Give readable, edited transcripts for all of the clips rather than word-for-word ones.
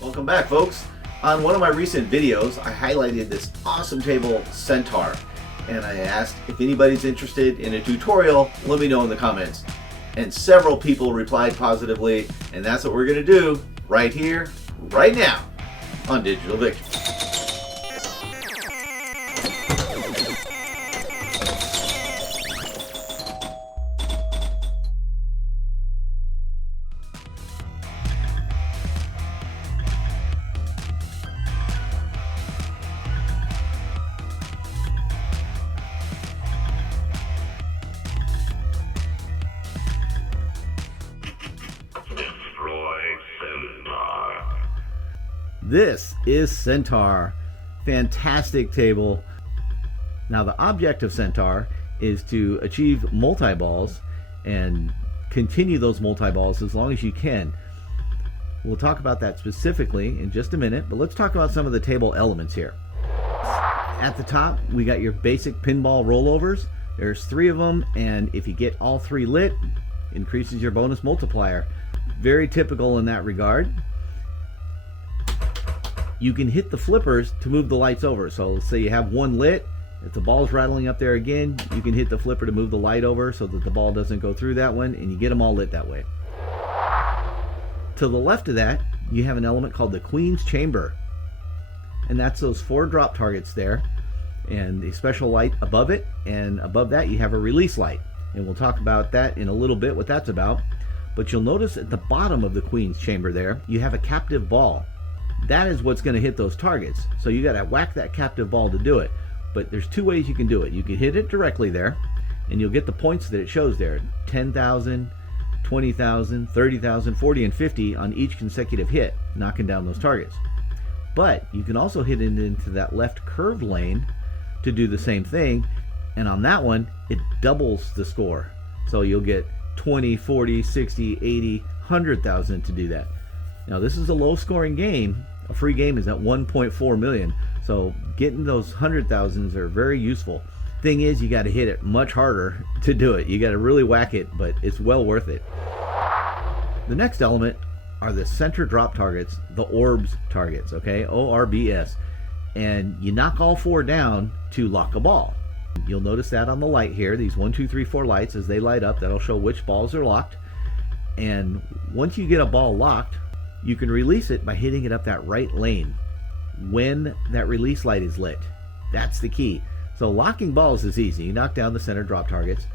Welcome back, folks. On one of my recent videos, I highlighted this awesome table, Centaur, and I asked if anybody's interested in a tutorial, let me know in the comments. And several people replied positively, and that's what we're going to do right here, right now, on Digital Victory. This is Centaur. Fantastic table. Now the object of Centaur is to achieve multi-balls and continue those multi-balls as long as you can. We'll talk about that specifically in just a minute, but let's talk about some of the table elements here. At the top, we got your basic pinball rollovers. There's 3 of them, and if you get all 3 lit, increases your bonus multiplier. Very typical in that regard. You can hit the flippers to move the lights over. So let's say you have 1 lit, if the ball's rattling up there again, you can hit the flipper to move the light over so that the ball doesn't go through that one, and you get them all lit that way. To the left of that, you have an element called the Queen's Chamber. And that's those 4 drop targets there, and a special light above it, and above that you have a release light. And we'll talk about that in a little bit, what that's about. But you'll notice at the bottom of the Queen's Chamber there, you have a captive ball. That is what's going to hit those targets. So you got to whack that captive ball to do it. But there's 2 ways you can do it. You can hit it directly there, and you'll get the points that it shows there. 10,000, 20,000, 30,000, 40, and 50 on each consecutive hit, knocking down those targets. But you can also hit it into that left curved lane to do the same thing. And on that one, it doubles the score. So you'll get 20, 40, 60, 80, 100,000 to do that. Now this is a low scoring game. A free game is at 1.4 million. So getting those 100,000s are very useful. Thing is, you got to hit it much harder to do it. You got to really whack it, but it's well worth it. The next element are the center drop targets, the orbs targets, okay? ORBS. And you knock all 4 down to lock a ball. You'll notice that on the light here, these 1, 2, 3, 4 lights, as they light up, that'll show which balls are locked. And once you get a ball locked, you can release it by hitting it up that right lane when that release light is lit. That's the key. So locking balls is easy. You knock down the center drop targets.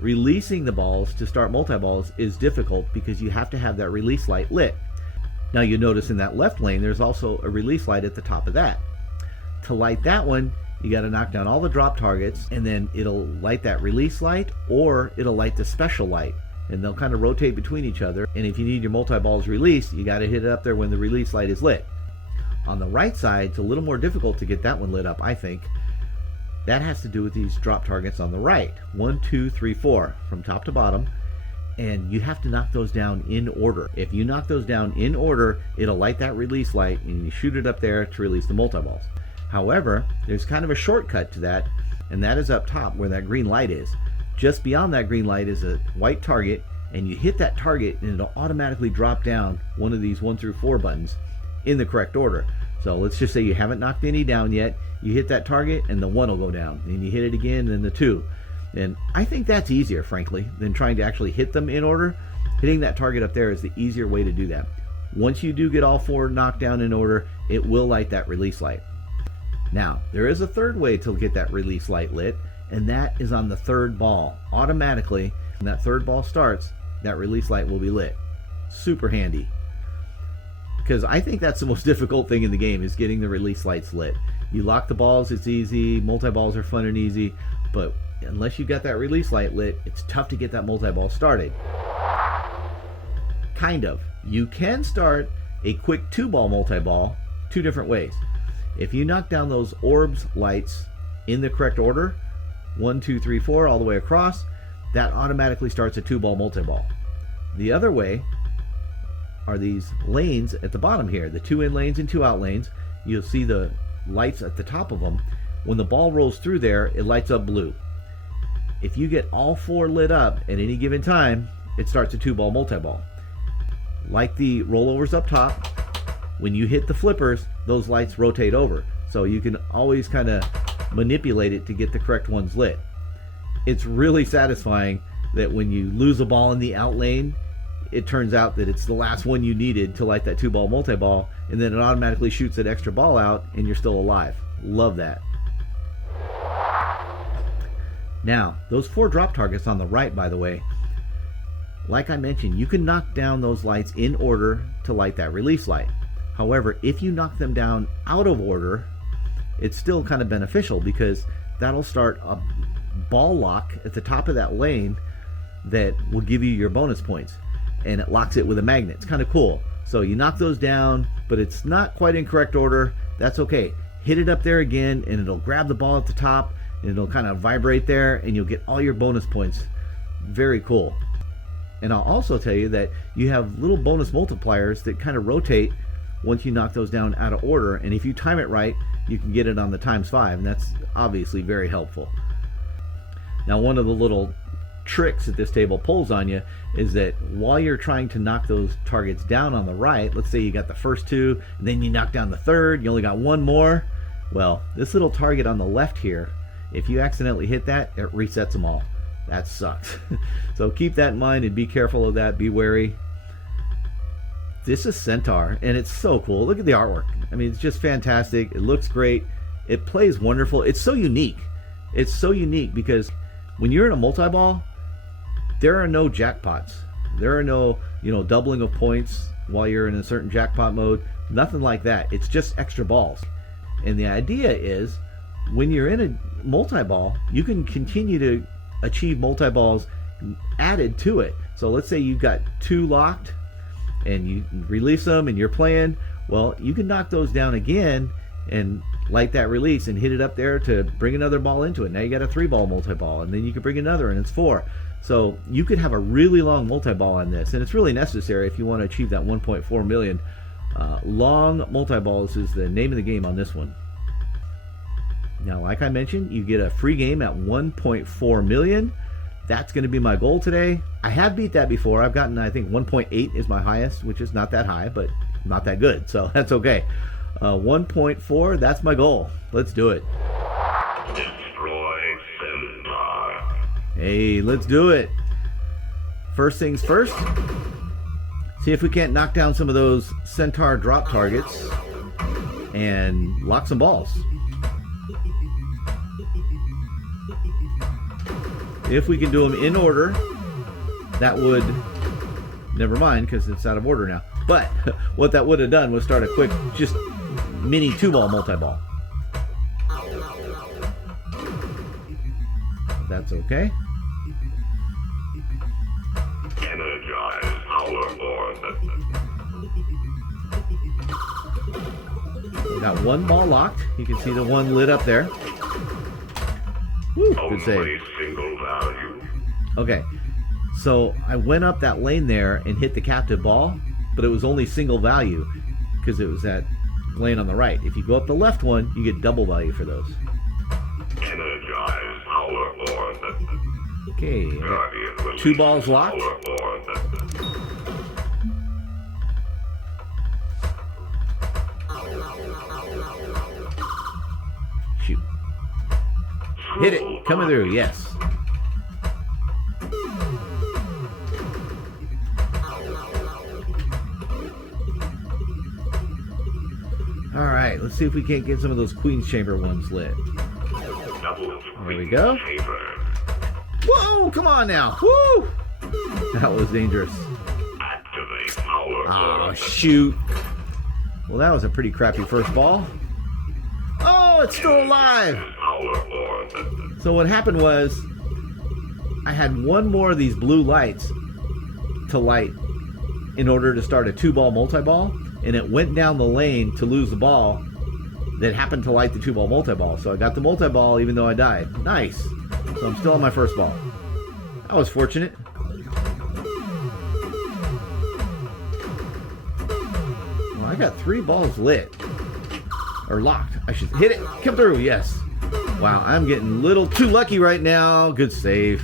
Releasing the balls to start multi-balls is difficult because you have to have that release light lit. Now you notice in that left lane there's also a release light at the top of that. To light that one, you got to knock down all the drop targets, and then it'll light that release light, or it'll light the special light. And they'll kind of rotate between each other. And if you need your multi-balls released, you got to hit it up there when the release light is lit. On the right side, it's a little more difficult to get that one lit up, I think. That has to do with these drop targets on the right. 1, 2, 3, 4, from top to bottom. And you have to knock those down in order. If you knock those down in order, it'll light that release light, and you shoot it up there to release the multi-balls. However, there's kind of a shortcut to that, and that is up top where that green light is. Just beyond that green light is a white target, and you hit that target and it'll automatically drop down one of these 1 through 4 buttons in the correct order. So let's just say you haven't knocked any down yet. You hit that target and the 1 will go down. Then you hit it again and the 2. And I think that's easier, frankly, than trying to actually hit them in order. Hitting that target up there is the easier way to do that. Once you do get all 4 knocked down in order, it will light that release light. Now, there is a third way to get that release light lit, and that is on the 3rd ball. Automatically, when that 3rd ball starts, that release light will be lit. Super handy. Because I think that's the most difficult thing in the game, is getting the release lights lit. You lock the balls, it's easy. Multi-balls are fun and easy. But unless you got that release light lit, it's tough to get that multi-ball started. Kind of. You can start a quick 2-ball multi-ball 2 different ways. If you knock down those orbs lights in the correct order, 1, 2, 3, 4 all the way across, that automatically starts a 2-ball multi-ball. The other way are these lanes at the bottom here, the 2 in lanes and 2 out lanes. You'll see the lights at the top of them. When the ball rolls through there, it lights up blue. If you get all 4 lit up at any given time, it starts a 2-ball multi-ball. Like the rollovers up top, when you hit the flippers, those lights rotate over. So you can always kind of manipulate it to get the correct ones lit. It's really satisfying that when you lose a ball in the out lane, it turns out that it's the last one you needed to light that 2-ball multi-ball, and then it automatically shoots that extra ball out and you're still alive. Love that. Now, those 4 drop targets on the right, by the way, like I mentioned, you can knock down those lights in order to light that release light. However, if you knock them down out of order, it's still kind of beneficial because that'll start a ball lock at the top of that lane that will give you your bonus points, and it locks it with a magnet. It's kind of cool. So you knock those down, but it's not quite in correct order. That's okay. Hit it up there again and it'll grab the ball at the top and it'll kind of vibrate there and you'll get all your bonus points. Very cool. And I'll also tell you that you have little bonus multipliers that kind of rotate once you knock those down out of order, and if you time it right, you can get it on the ×5, and that's obviously very helpful. Now, one of the little tricks that this table pulls on you is that while you're trying to knock those targets down on the right, let's say you got the first 2 and then you knock down the 3rd, you only got 1 more. Well, this little target on the left here, if you accidentally hit that, it resets them all. That sucks. So keep that in mind and be careful of that. Be wary. This is Centaur and it's so cool. Look at the artwork. I mean, it's just fantastic. It looks great. It plays wonderful. It's so unique. It's so unique because when you're in a multi-ball, there are no jackpots. There are no, doubling of points while you're in a certain jackpot mode. Nothing like that. It's just extra balls. And the idea is when you're in a multi-ball, you can continue to achieve multi-balls added to it. So let's say you've got 2 locked and you release them and you're playing. Well, you can knock those down again and light that release and hit it up there to bring another ball into it. Now you got a 3-ball multi-ball, and then you can bring another and it's 4. So you could have a really long multi-ball on this, and it's really necessary if you want to achieve that 1.4 million. Long multi-balls is the name of the game on this one. Now, like I mentioned, you get a free game at 1.4 million. That's going to be my goal today. I have beat that before. I've gotten, I think, 1.8 is my highest, which is not that high, but not that good, so that's okay. 1.4, that's my goal. Let's do it. Destroy Centaur. Hey, let's do it. First things first, see if we can't knock down some of those Centaur drop targets and lock some balls. If we can do them in order, that would, never mind because it's out of order now, but what that would have done was start a quick, just mini 2-ball multi-ball. That's okay. Energize power board. We got 1 ball locked. You can see the 1 lit up there. Woo, good save. Only single value. Okay, so I went up that lane there and hit the captive ball, but it was only single value because it was that lane on the right. If you go up the left one, you get double value for those. Energize power board. Okay, I got 2 balls locked. Shoot. Hit it. Coming through. Yes. All right. Let's see if we can't get some of those Queen's Chamber ones lit. There we go. Whoa! Come on now. Woo! That was dangerous. Activate power. Oh, shoot. Well, that was a pretty crappy first ball. Oh, it's still alive. So what happened was I had 1 more of these blue lights to light in order to start a 2-ball multi-ball, and it went down the lane to lose the ball that happened to light the 2-ball multi-ball. So I got the multi-ball even though I died. Nice. So I'm still on my first ball. That was fortunate. Well, I got 3 balls lit. Or locked. I should hit it. Come through. Yes. Wow, I'm getting a little too lucky right now. Good save.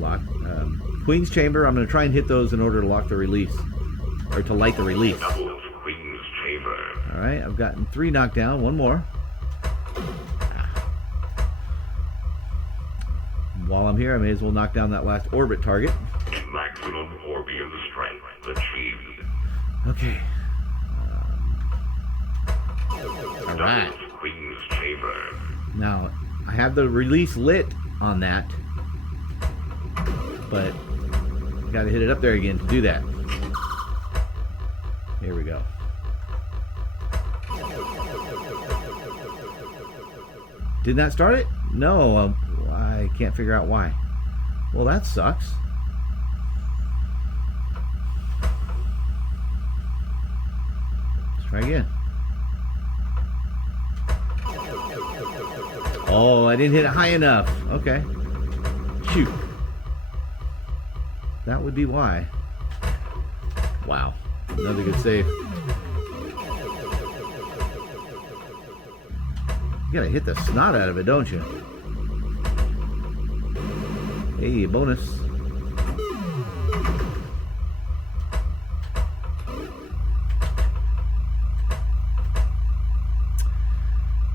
lock. Queen's Chamber, I'm going to try and hit those in order to lock the release. Or to light the release. Double Queen's Chamber. Alright, I've gotten 3 knocked down. One more. While I'm here, I may as well knock down that last orbit target. Maximum Orbian strength achieved. Okay. Alright. Double Queen's Chamber. Now, I have the release lit on that. But I gotta hit it up there again to do that. Here we go. Did that start it? No, I can't figure out why. Well, that sucks. Let's try again. Oh, I didn't hit it high enough. Okay. Shoot. That would be why. Wow. Another good save. You gotta hit the snot out of it, don't you? Hey, bonus.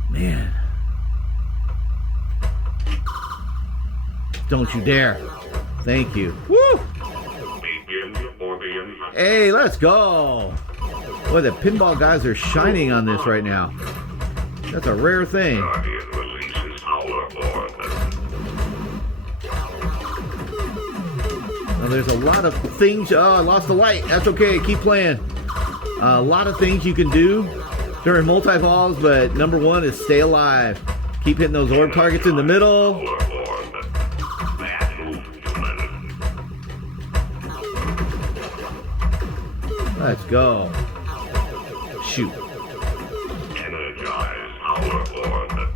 Man. Don't you dare. Thank you. Woo! Hey, let's go. Boy, the pinball guys are shining on this right now. That's a rare thing. Guardian releases our orbit. Now, there's a lot of things. Oh, I lost the light. That's okay. Keep playing. A lot of things you can do during multi-balls, but number one is stay alive. Keep hitting those orb targets in the middle. Our orbit. Bad movement. Let's go. Shoot. Energize our orbit.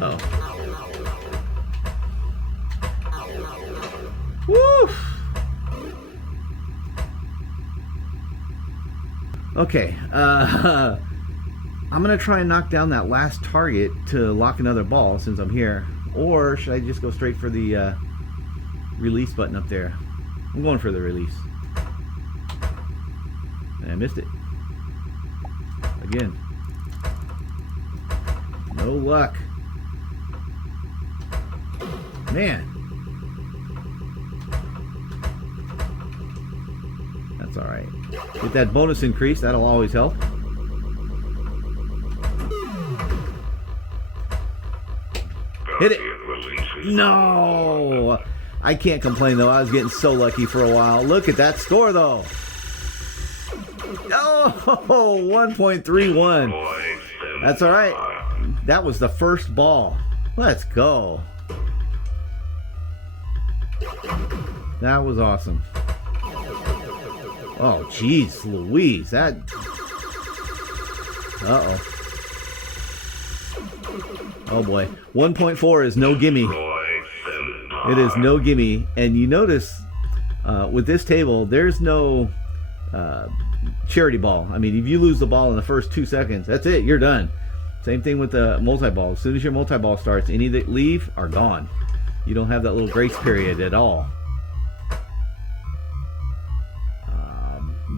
Oh. Woo! Okay, I'm gonna try and knock down that last target to lock another ball since I'm here. Or should I just go straight for the release button up there? I'm going for the release. And I missed it. Again. No luck. Man. That's alright. Get that bonus increase, that'll always help. Hit it! No! I can't complain though, I was getting so lucky for a while. Look at that score though! Oh! 1.31. That's alright. That was the first ball. Let's go. That was awesome. Oh, jeez, Louise, that... Uh-oh. Oh, boy. 1.4 is no gimme. It is no gimme. And you notice, with this table, there's no charity ball. I mean, if you lose the ball in the first 2 seconds, that's it, you're done. Same thing with the multi-ball. As soon as your multi-ball starts, any that leave are gone. You don't have that little grace period at all.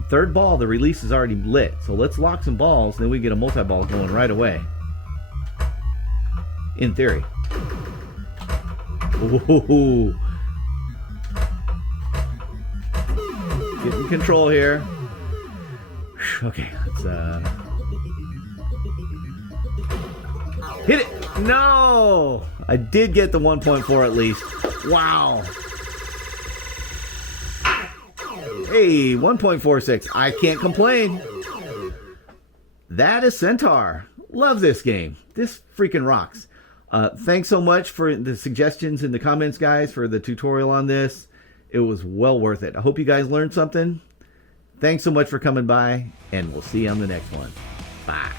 Third ball, the release is already lit. So let's lock some balls, then we get a multi-ball going right away. In theory. Ooh. Getting control here. Okay, let's hit it! No! I did get the 1.4 at least. Wow. Hey, 1.46. I can't complain. That is Centaur. Love this game. This freaking rocks. Thanks so much for the suggestions in the comments, guys, for the tutorial on this. It was well worth it. I hope you guys learned something. Thanks so much for coming by, and we'll see you on the next one. Bye.